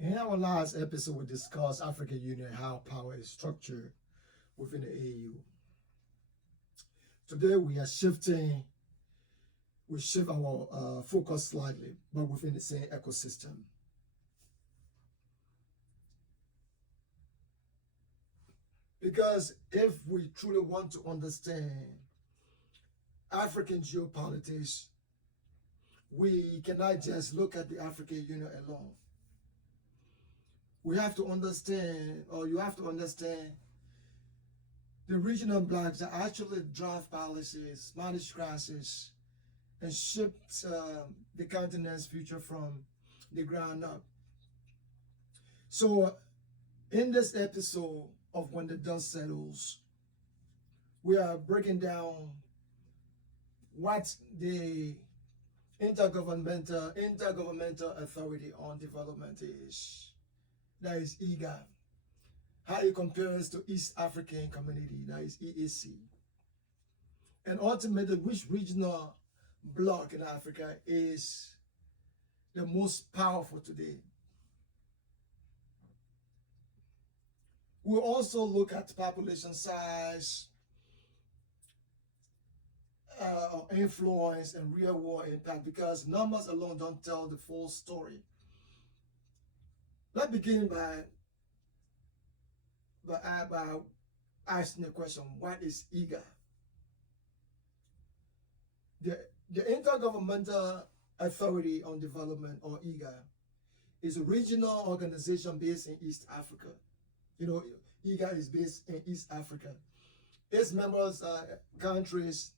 In our last episode, we discussed African Union, how power is structured within the AU. Today, we shift our focus slightly, but within the same ecosystem. Because if we truly want to understand African geopolitics, we cannot just look at the African Union alone. We have to understand, or you have to understand, the regional blocs that actually drive policies, manage crises, and shape the continent's future from the ground up. So, in this episode of When the Dust Settles, we are breaking down what the intergovernmental authority on development is. That is Igad. How it compares to East African Community, that is EAC. And ultimately, which regional bloc in Africa is the most powerful today. We'll also look at population size, influence, and real world impact, because numbers alone don't tell the full story. Let's begin by asking the question, what is Igad? The Intergovernmental Authority on Development, or Igad, is a regional organization based in East Africa. You know, Igad is based in East Africa. Its members countries,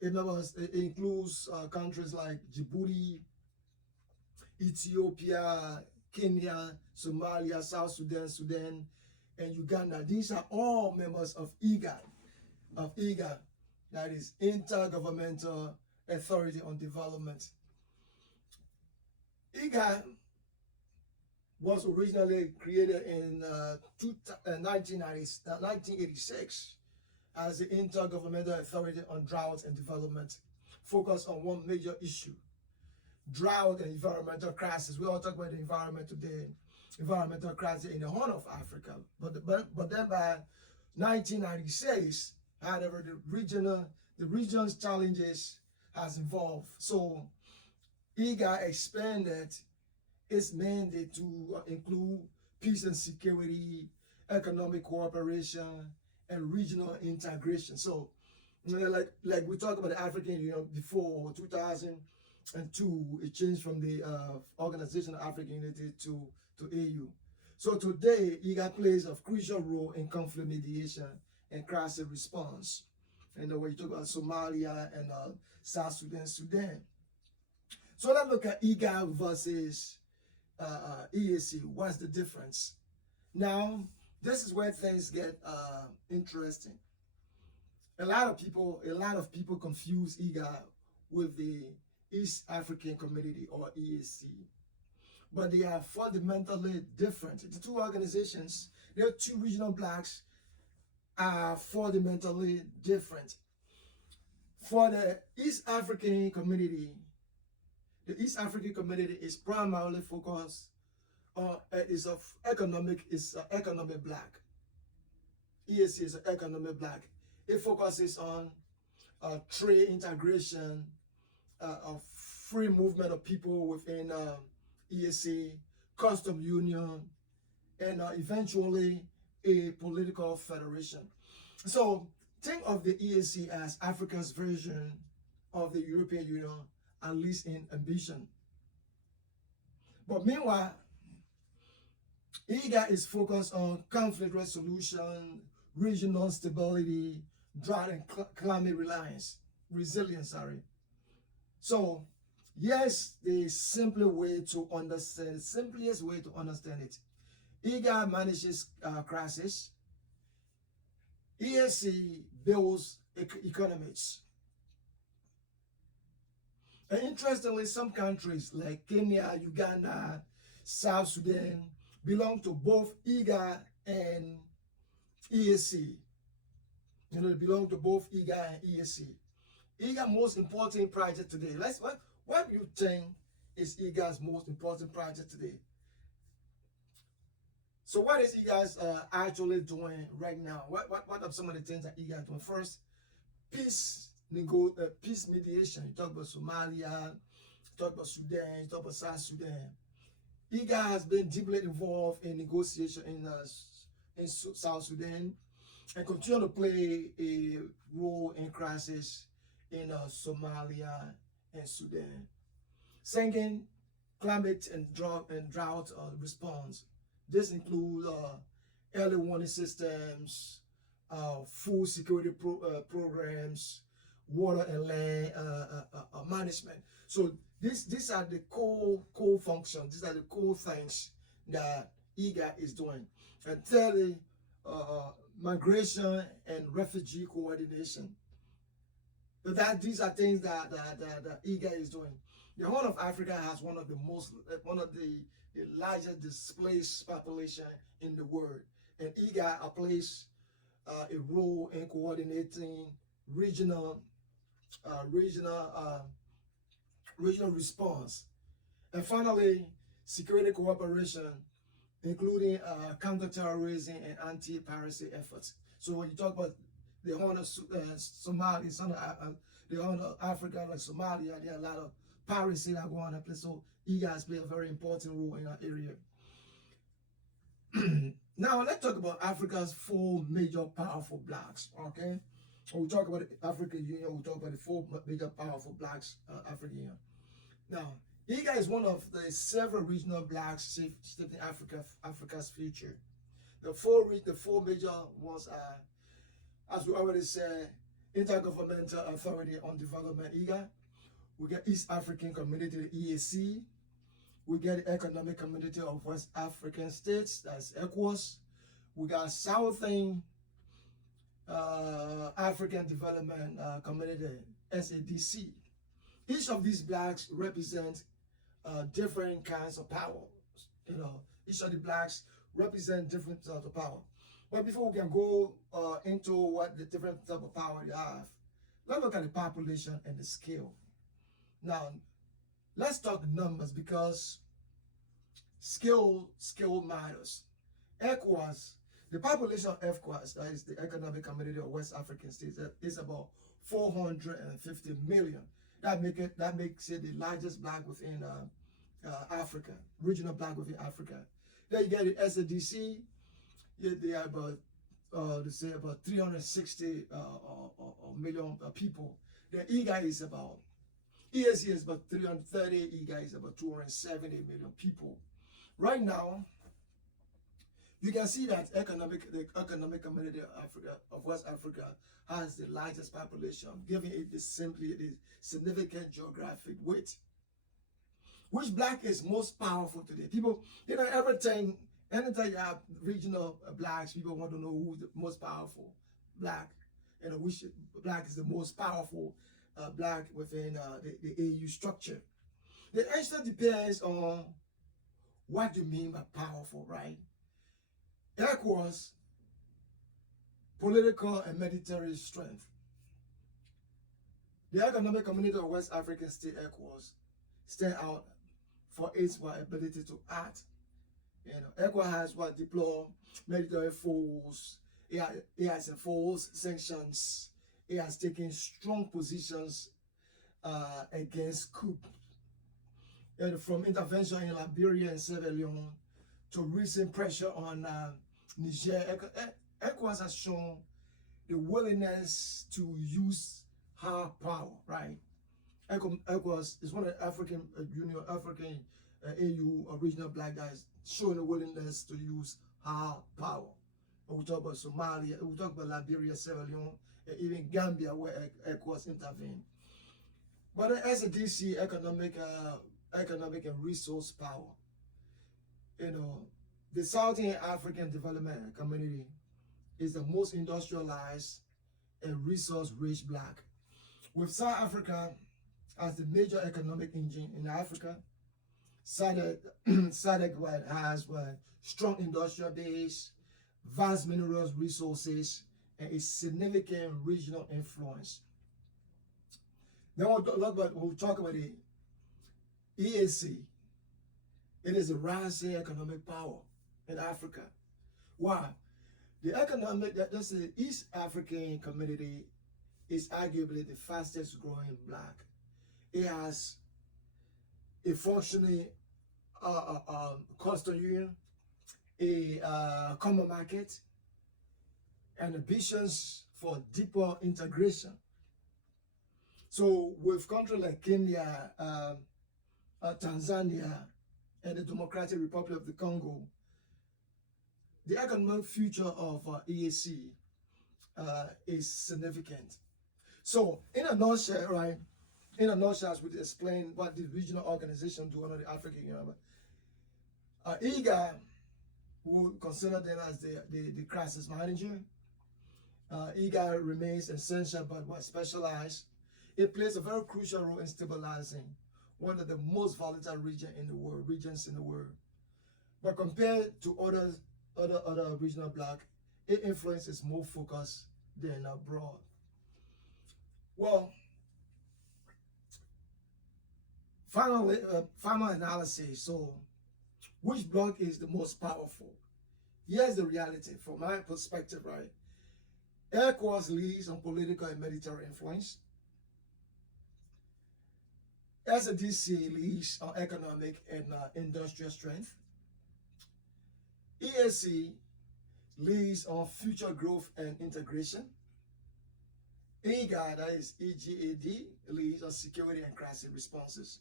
it includes countries like Djibouti, Ethiopia, Kenya, Somalia, South Sudan, Sudan, and Uganda. These are all members of Igad, that is Intergovernmental Authority on Development. Igad was originally created in 1986 as the Intergovernmental Authority on Drought and Development, focused on one major issue: drought and environmental crisis. We all talk about the environment today, environmental crisis in the Horn of Africa. But then by 1996, however, the region's challenges has evolved. So Igad expanded its mandate to include peace and security, economic cooperation, and regional integration. So, like we talked about the African Union before 2002, it changed from the Organization of African Unity to AU. So today, Igad plays a crucial role in conflict mediation and crisis response. And when you talk about Somalia and South Sudan. So let's look at Igad versus EAC. What's the difference? Now, this is where things get interesting. A lot of people confuse Igad with the East African Community, or EAC, but they are fundamentally different. The two organizations, their two regional blocs, are fundamentally different. For the East African Community, the East African Community is primarily focused on economic bloc. EAC is an economic bloc. It focuses on trade integration, free movement of people within EAC, custom union, and eventually a political federation. So think of the EAC as Africa's version of the European Union, at least in ambition. But meanwhile, Igad is focused on conflict resolution, regional stability, drought and climate resilience. So, yes, the simplest way to understand it: Igad manages crisis. EAC builds economies. And interestingly, some countries like Kenya, Uganda, South Sudan belong to both Igad and EAC. They belong to both Igad and EAC. Igad most important project today. What do you think is Igad's most important project today. So what is Igad actually doing right now? What are some of the things that Igad is doing? First, peace mediation. You talk about Somalia, you talk about Sudan, you talk about South Sudan. Igad has been deeply involved in negotiation in South Sudan and continue to play a role in crisis in Somalia and Sudan. Second, climate and drought response. This includes early warning systems, food security programs, water and land management. So these are the core functions. These are the core things that Igad is doing. And thirdly, migration and refugee coordination. So these are things that Igad is doing. The Horn of Africa has one of the largest displaced population in the world, and Igad plays a role in coordinating regional response. And finally, security cooperation, including counterterrorism and anti-piracy efforts. So when you talk about the Horn of Somalia, the Horn of Africa, like Somalia, there are a lot of piracy that go on in place. So Igad play a very important role in that area. Now let's talk about Africa's 4 major powerful blocs. Okay, when we talk about the African Union, we talk about the 4 major powerful blocs, African Union. Now, Igad is one of the several regional blocs shaping Africa's future. The four major ones are, as we already said, Intergovernmental Authority on Development, Igad. We get East African Community, EAC. We get the Economic Community of West African States, that's Ecowas. We got Southern African Development Community, SADC. Each of these blocs represent different kinds of power. Each of the blocs represent different types of power. But before we can go into what the different type of power they have, let's look at the population and the scale. Now, let's talk numbers because scale matters. Ecowas, the population of Ecowas, that is the Economic Community of West African States, is about 450 million. That makes it the largest bloc within Africa, regional bloc within Africa. Then you get the SADC. They are about about 360 million people. The Igad is about EAC is about 330, Igad is about 270 million people. Right now, you can see that the Economic Community of West Africa has the largest population, giving it the significant geographic weight. Which bloc is most powerful today? People, anytime you have regional blocs, people want to know who's the most powerful bloc, and which bloc is the most powerful bloc within the AU structure. The answer depends on what you mean by powerful, right? Ecowas, political and military strength. The Economic Community of West African State, Ecowas, stand out for its ability to act. Ecowas has deployed military force. It has enforced sanctions. It has taken strong positions against coup. From intervention in Liberia and Sierra Leone to recent pressure on Niger, Ecowas has shown the willingness to use hard power, right? Ecowas is one of the African Union, African AU regional bloc guys showing a willingness to use hard power. And we talk about Somalia, we talk about Liberia, Sierra Leone, and even Gambia, where Ecowas intervened. But the SADC, economic and resource power. The Southern African Development Community is the most industrialized and resource-rich bloc, with South Africa as the major economic engine in Africa. Sadc has strong industrial base, vast minerals resources, and a significant regional influence. Then we'll talk about EAC, it is a rising economic power in Africa. Why? That's the East African community is arguably the fastest growing bloc. It has a functioning customs union, a common market, and ambitions for deeper integration. So with countries like Kenya, Tanzania, and the Democratic Republic of the Congo, the economic future of EAC is significant. So in a nutshell, right? In a nutshell, as we explain what the regional organization do under the African Union, Igad would consider them as the crisis manager. Igad remains essential but was specialized. It plays a very crucial role in stabilizing one of the most volatile regions in the world. But compared to other regional blocs, its influence is more focused than abroad. Well, final analysis. So, which bloc is the most powerful? Here's the reality from my perspective, right? Ecowas leads on political and military influence. Sadc leads on economic and industrial strength. EAC leads on future growth and integration. Igad, that is EGAD, leads on security and crisis responses.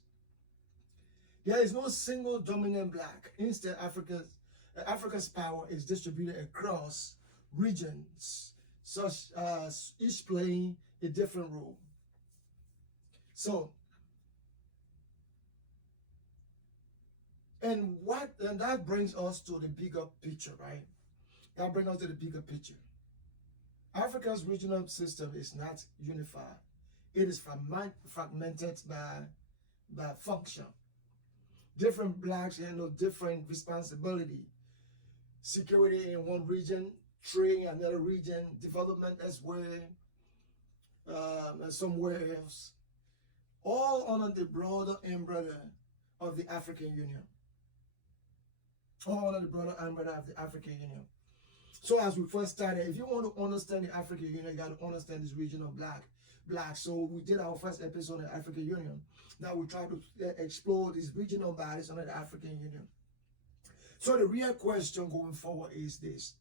There is no single dominant bloc. Instead, Africa's power is distributed across regions, such as each playing a different role. So, and that brings us to the bigger picture, right? That brings us to the bigger picture. Africa's regional system is not unified. It is fragmented by function. Different blocs handle different responsibility. Security in one region, trade in another region, development elsewhere, and somewhere else. All under the broader umbrella of the African Union. All under the broader umbrella of the African Union. So as we first started, if you want to understand the African Union, you got to understand this regional bloc. So we did our first episode on the African Union. Now we try to explore these regional bodies under the African Union. So the real question going forward is this: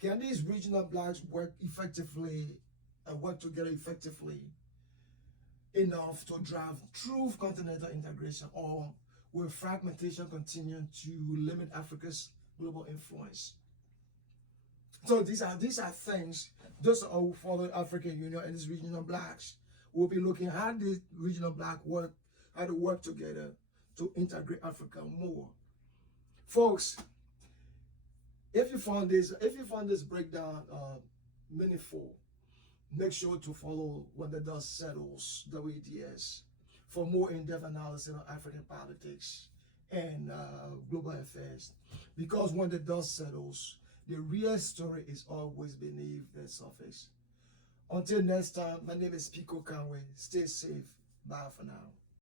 can these regional blocs work together effectively enough to drive true continental integration, or will fragmentation continue to limit Africa's global influence? So these are things. Those are all for the African Union and these regional blocs. We'll be looking how these regional blocs work, how to work together to integrate Africa more. Folks, if you found this breakdown meaningful, make sure to follow When the Dust Settles, WDS, for more in-depth analysis on African politics and global affairs. Because when the dust settles, the real story is always beneath the surface. Until next time, my name is Pico Conway. Stay safe. Bye for now.